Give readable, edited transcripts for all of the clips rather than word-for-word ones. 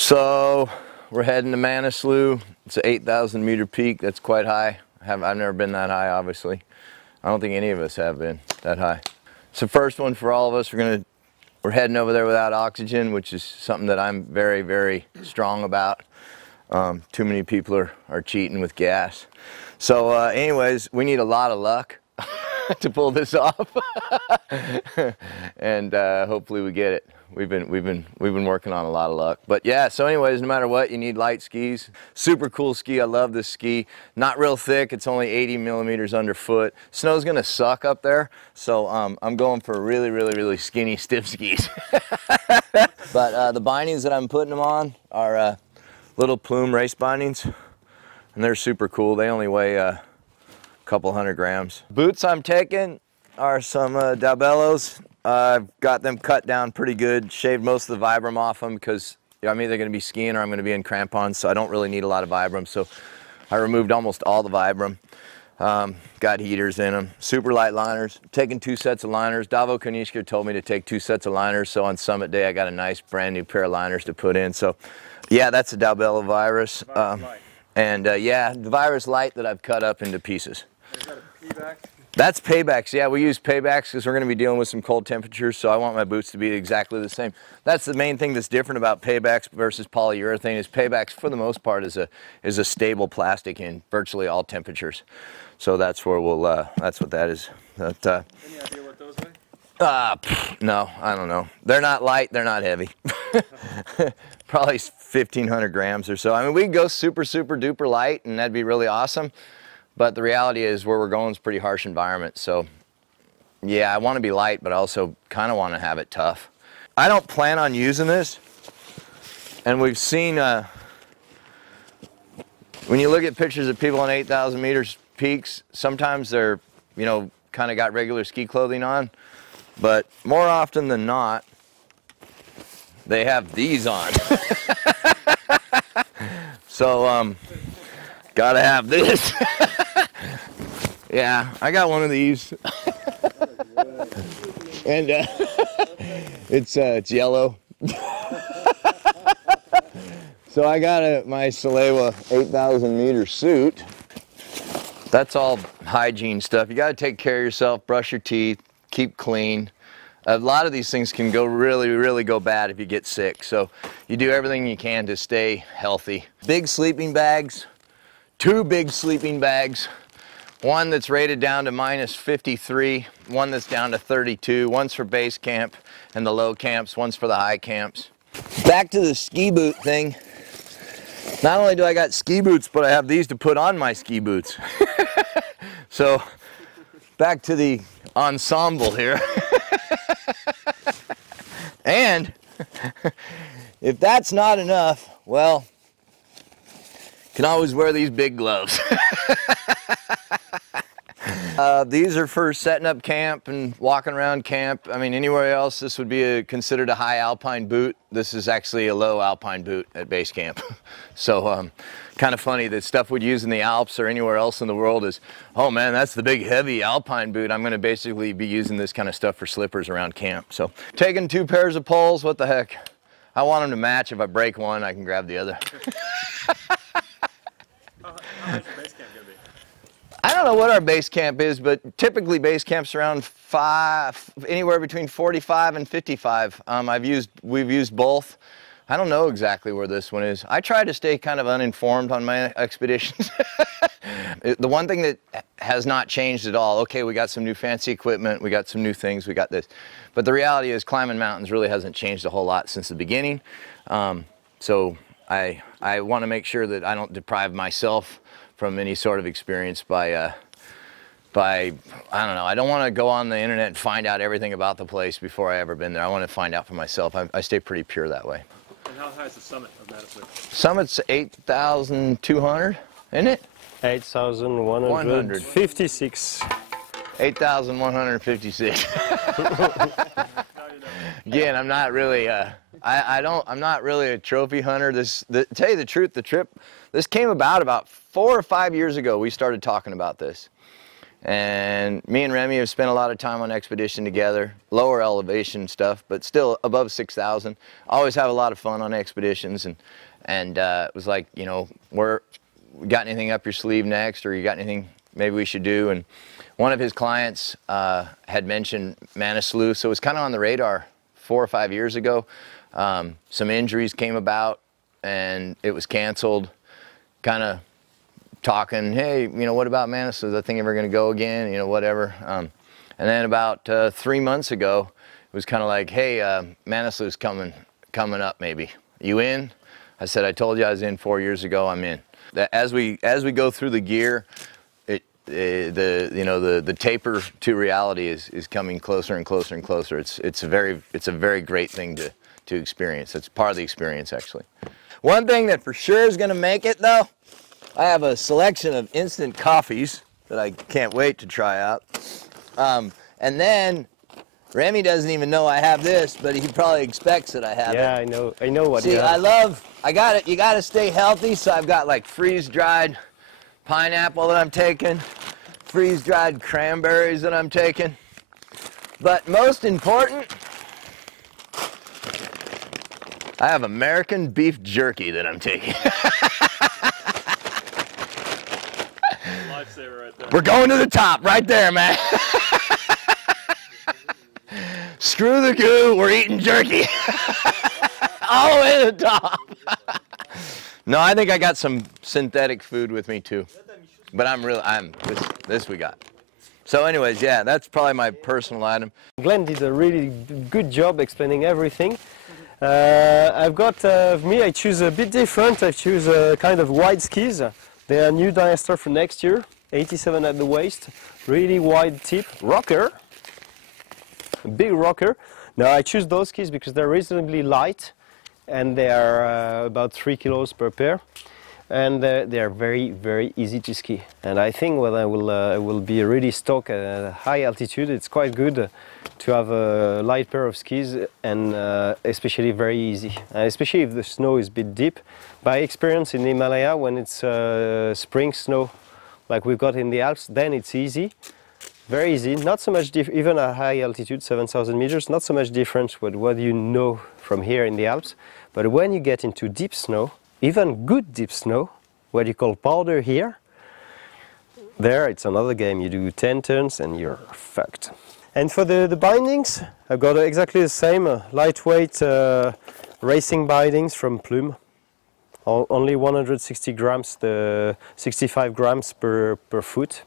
So we're heading to Manaslу. It's an 8,000 meter peak. That's quite high. I've never been that high, obviously. I don't think any of us have been that high. It's the first one for all of us. We're heading over there without oxygen, which is something that I'm very, very strong about. Too many people are cheating with gas. So anyways, we need a lot of luck to pull this off. And hopefully we get it. We've been working on a lot of luck. But yeah, so anyways, no matter what, you need light skis. Super cool ski. I love this ski. Not real thick. It's only 80 millimeters underfoot. Snow's gonna suck up there, so I'm going for really, really, really skinny, stiff skis. But the bindings that I'm putting them on are little plume race bindings, and they're super cool. They only weigh a couple 100 grams. Boots I'm taking are some Dabellos. I've got them cut down pretty good, shaved most of the Vibram off them because I'm either going to be skiing or I'm going to be in crampons, so I don't really need a lot of Vibram. So I removed almost all the Vibram. Got heaters in them. Super light liners. Taking 2 sets of liners. Davo Konishka told me to take 2 sets of liners, so on summit day I got a nice brand new pair of liners to put in. So yeah, that's a Dalbello virus. Yeah, the virus light that I've cut up into pieces. Is that a payback? That's Paybacks. Yeah, we use Paybacks because we're going to be dealing with some cold temperatures, so I want my boots to be exactly the same. That's the main thing that's different about Paybacks versus polyurethane is Paybacks, for the most part, is a stable plastic in virtually all temperatures. So that's where we'll, that's what that is. But, any idea what those weigh? No, I don't know. They're not light, they're not heavy. Probably 1,500 grams or so. I mean, we could go super, super duper light, and that'd be really awesome. But the reality is where we're going is a pretty harsh environment. So yeah, I want to be light, but I also kind of want to have it tough. I don't plan on using this. And we've seen, when you look at pictures of people on 8,000 meters peaks, sometimes they're, you know, kind of got regular ski clothing on. But more often than not, they have these on. So, gotta have this. Yeah, I got one of these. And it's yellow. So I got my Salewa 8,000 meter suit. That's all hygiene stuff. You gotta take care of yourself, brush your teeth, keep clean. A lot of these things can go really go bad if you get sick. So you do everything you can to stay healthy. Big sleeping bags, 2 big sleeping bags. One that's rated down to -53, one that's down to 32. One's for base camp and the low camps, one's for the high camps. Back to the ski boot thing. Not only do I got ski boots, but I have these to put on my ski boots. So back to the ensemble here. And if that's not enough, well, you can always wear these big gloves. These are for setting up camp and walking around camp. I mean, anywhere else, this would be considered a high alpine boot. This is actually a low alpine boot at base camp. So kind of funny that stuff we'd use in the Alps or anywhere else in the world is, oh man, that's the big heavy alpine boot. I'm going to basically be using this kind of stuff for slippers around camp. So taking 2 pairs of poles, what the heck? I want them to match. If I break one, I can grab the other. How high is your base camp going to be? I don't know what our base camp is, but typically base camp's around anywhere between 45 and 55. We've used both. I don't know exactly where this one is. I try to stay kind of uninformed on my expeditions. The one thing that has not changed at all, okay, we got some new fancy equipment, we got some new things, we got this. But the reality is climbing mountains really hasn't changed a whole lot since the beginning. So I want to make sure that I don't deprive myself from any sort of experience by, I don't know, I don't want to go on the internet and find out everything about the place before I ever been there. I want to find out for myself. I stay pretty pure that way. And how high is the summit of Manaslou? Summit's 8,200, isn't it? 8,156. 8,156. Again, I'm not really, I'm not really a trophy hunter. To tell you the truth, this came about 4 or 5 years ago. We started talking about this. And me and Remy have spent a lot of time on expedition together, lower elevation stuff, but still above 6,000. Always have a lot of fun on expeditions, and it was like, you know, got anything up your sleeve next, or you got anything maybe we should do? And one of his clients had mentioned Manaslou, so it was kind of on the radar 4 or 5 years ago. Some injuries came about, and it was canceled. Kind of talking, hey, you know, what about Manaslou? Is that thing ever going to go again? You know, whatever. And then about 3 months ago, it was kind of like, hey, Manaslu's coming up maybe. You in? I said, I told you I was in 4 years ago. I'm in. As we go through the gear, the taper to reality is coming closer and closer and closer. It's a very great thing to experience. It's part of the experience, actually. One thing that for sure is going to make it, though, I have a selection of instant coffees that I can't wait to try out. And then Remy doesn't even know I have this, but he probably expects that I have it. Yeah, I know what you have. I got it. You got to stay healthy, so I've got like freeze-dried pineapple that I'm taking, freeze-dried cranberries that I'm taking. But most important, I have American beef jerky that I'm taking. Lifesaver right there. We're going to the top, right there, man. Screw the goo, we're eating jerky. All the way to the top. No, I think I got some synthetic food with me too. But this we got. So anyways, yeah, that's probably my personal item. Glenn did a really good job explaining everything. I've got, me, I choose a bit different. I choose a kind of wide skis. They are new diaster for next year, 87 at the waist, really wide tip, rocker, a big rocker. Now I choose those skis because they're reasonably light and they are about 3 kilos per pair. And they are very, very easy to ski. And I think when I will be really stuck at a high altitude, it's quite good to have a light pair of skis, and especially very easy. Especially if the snow is a bit deep. By experience in the Himalaya, when it's spring snow, like we've got in the Alps, then it's easy. Very easy, not so much, even at high altitude, 7,000 meters, not so much difference with what you know from here in the Alps. But when you get into deep snow, even good deep snow, what you call powder here, there it's another game. You do 10 turns and you're fucked. And for the bindings, I've got exactly the same, lightweight racing bindings from Plume. Only 160 grams, 65 grams per foot.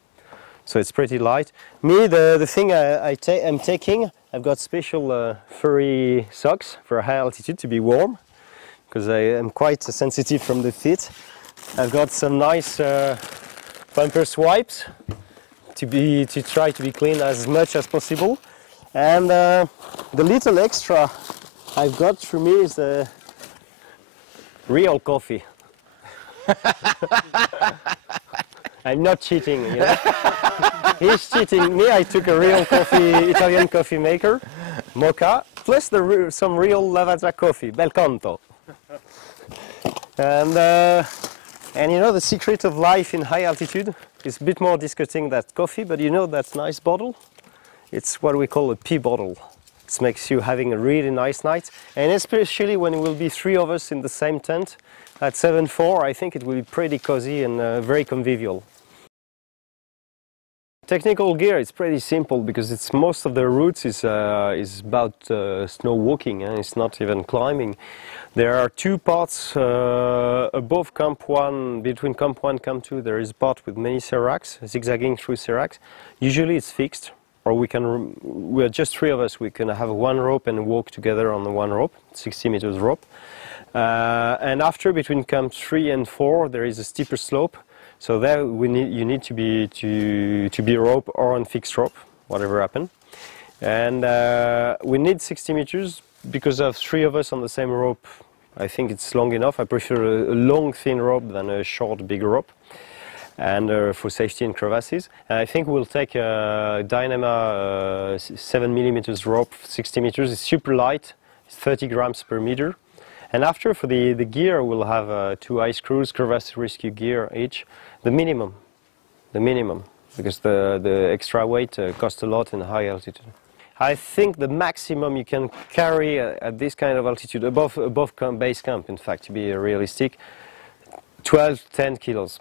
So it's pretty light. Me, the thing I'm taking, I've got special furry socks for high altitude to be warm, because I am quite sensitive from the feet. I've got some nice bumper swipes to try to be clean as much as possible. And the little extra I've got for me is real coffee. I'm not cheating, you know. He's cheating me. I took a real coffee, Italian coffee maker, mocha, plus some real Lavazza coffee, Bel Canto. And you know, the secret of life in high altitude is a bit more disgusting than coffee, but you know that nice bottle? It's what we call a pee bottle. It makes you having a really nice night, and especially when it will be 3 of us in the same tent at 7.4, I think it will be pretty cozy and very convivial. Technical gear is pretty simple because most of the routes is about snow walking, and it's not even climbing. There are 2 parts above Camp 1, between Camp 1 and Camp 2. There is a part with many seracs, zigzagging through seracs. Usually it's fixed, or we're just 3 of us. We can have 1 rope and walk together on the 1 rope, 60 meters rope. And after, between Camp 3 and 4, there is a steeper slope. So there you need to be rope or on fixed rope, whatever happens. And we need 60 meters because of 3 of us on the same rope. I think it's long enough. I prefer a long thin rope than a short big rope, and for safety in crevasses. And I think we'll take a Dynama 7mm rope, 60 meters. It's super light. It's 30 grams per meter. And after, for the gear, we'll have 2 ice screws, crevasse rescue gear each. The minimum. because the extra weight costs a lot in high altitude. I think the maximum you can carry at this kind of altitude, above base camp, in fact, to be realistic, 10 kilos.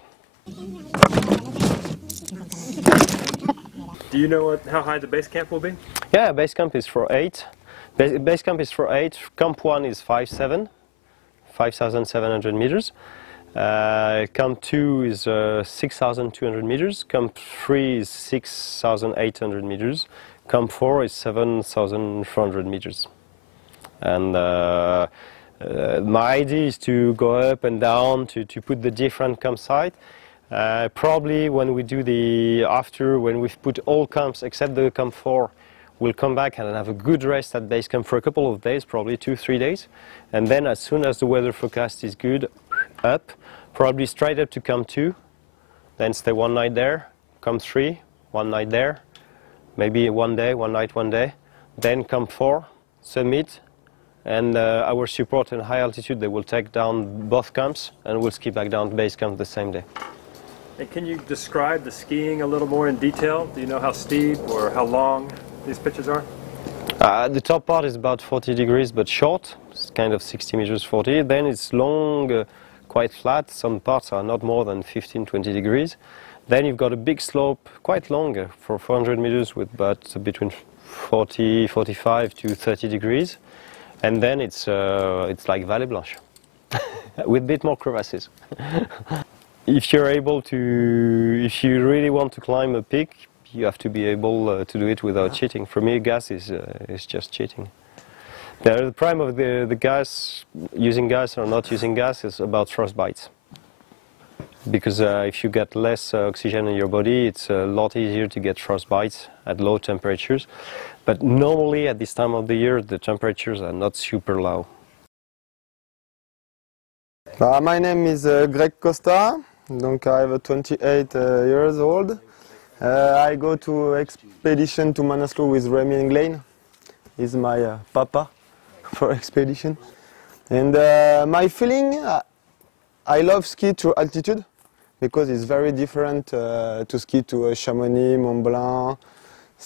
Do you know how high the base camp will be? Yeah, base camp is for 8. Base camp is for 8. Camp 1 is 5,700 meters. Camp 2 is 6,200 meters. Camp 3 is 6,800 meters. Camp 4 is 7,400 meters. And my idea is to go up and down to put the different campsites. Probably when we do when we've put all camps except the camp 4, we'll come back and have a good rest at base camp for a couple of days, probably 2-3 days. And then as soon as the weather forecast is good, up, probably straight up to camp 2, then stay one night there, camp 3, one night there, maybe one night, one day, then camp 4, summit, and our support in high altitude, they will take down both camps and we'll ski back down to base camp the same day. And can you describe the skiing a little more in detail? Do you know how steep or how long these pitches are? The top part is about 40 degrees but short, it's kind of 60 meters 40. Then it's long, quite flat, some parts are not more than 15-20 degrees. Then you've got a big slope, quite long, for 400 meters with about between 45 to 30 degrees. And then it's like Vallée Blanche, with a bit more crevasses. If you're able to, if you really want to climb a peak, you have to be able to do it without cheating. For me, gas is just cheating. The prime of the gas, using gas or not using gas, is about frostbites. Because if you get less oxygen in your body, it's a lot easier to get frostbites at low temperatures. But normally at this time of the year, the temperatures are not super low. My name is Greg Costa. Donc I'm 28 years old. I go to expedition to Manaslou with Remy and Glen. He's my papa for expedition. And my feeling, I love ski to altitude because it's very different to ski to Chamonix, Mont Blanc.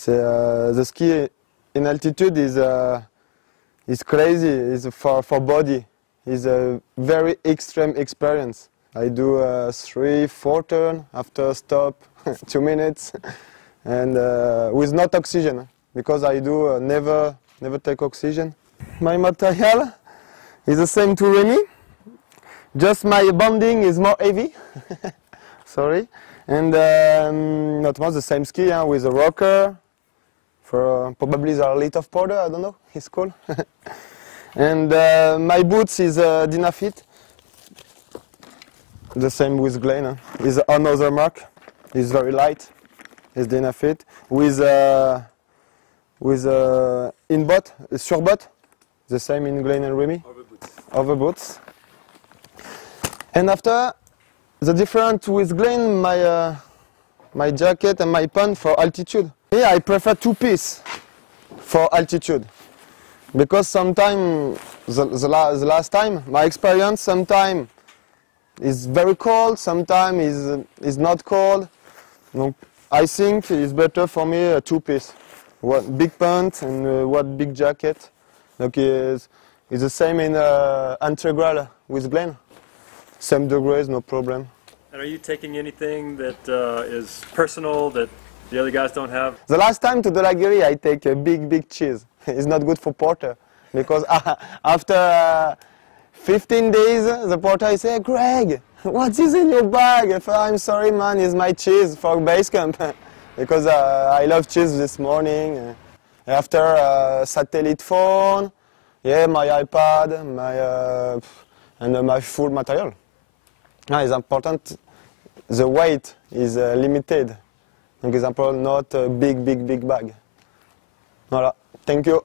The ski in altitude is crazy. It's for body. It's a very extreme experience. I do 3-4 turns after stop, 2 minutes, and with not oxygen, because I do never take oxygen. My material is the same to Remy, just my bonding is more heavy, sorry, and not much the same ski with a rocker, for probably the Elite powder, I don't know, it's cool. And my boots is Dynafit. The same with Glen. Is another mark. It's very light. It's Dynafit with in-boot, sur-boot. The same in Glen and Remy. Over boots. And after, the difference with Glen, my jacket and my pant for altitude. Yeah, I prefer 2-piece for altitude. Because sometimes, the last time, my experience, sometimes is very cold, sometimes is not cold. Donc, I think it's better for me a 2-piece. One big pant and one big jacket. Donc it's the same in integral with Glen. Same degrees, no problem. And are you taking anything that is personal that the other guys don't have? The last time to the лагерь, I take a big cheese. It's not good for porter, because after 15 days, the porter say, Greg, what is in your bag? I'm sorry, man, it's my cheese for base camp. Because I love cheese this morning. After satellite phone, yeah, my iPad, and my full material. It's important, the weight is limited. For example, not a big bag. Voilà. Thank you.